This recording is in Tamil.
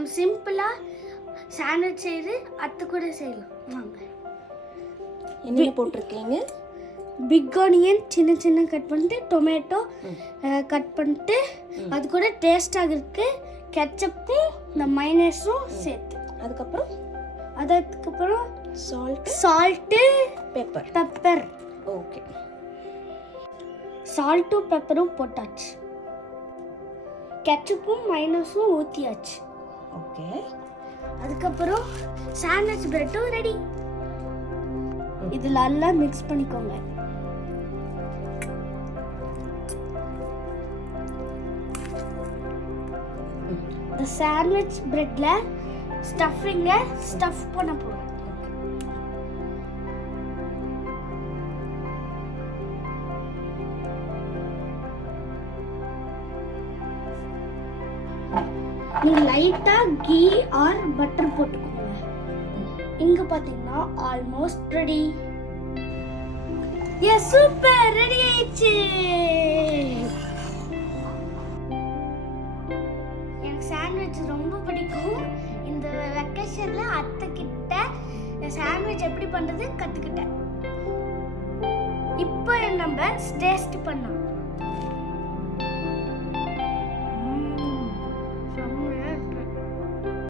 நம்ம சிம்பிளாக சாண்ட்விச் செய்து அது கூட செய்யலாம். வாங்க. என்ன போட்டிருக்கீங்க? பிக் ஆனியன் சின்ன சின்ன கட் பண்ணிட்டு, டொமேட்டோ கட் பண்ணிட்டு, அது கூட டேஸ்ட் ஆகிறதுக்கு கெச்சப்பும் இந்த மைனஸும் சேர்த்து, அதுக்கப்புறம் சால்ட்டு பெப்பர். ஓகே, சால்ட்டும் பெப்பரும் போட்டாச்சு, கெச்சப்பும் மைனஸும் ஊற்றியாச்சு. ஓகே, அதுக்கப்புறம் சாண்ட்விச் பிரெட்டும் ரெடி. இது நல்லா மிக்ஸ் பண்ணிக்கோங்க. இந்த சாண்ட்விச் பிரெட்ல ஸ்டஃபிங்க ஸ்டஃப் பண்ண போறோம். நீங்க லைட்டா கீ ஆர் பட்டர் போட்டுக்கோங்க. இங்க பாத்தீங்கன்னா almost ready. Yes, super, ready ஆயிடுச்சு. எனக்கு சாண்ட்விச் ரொம்ப பிடிக்கும். இந்த வெக்கேஷன்ல அத்தை கிட்ட சாண்ட்விச் எப்படி பண்றது கத்துக்கிட்டேன். இப்போ நம்ம டேஸ்ட் பண்ணலாம்.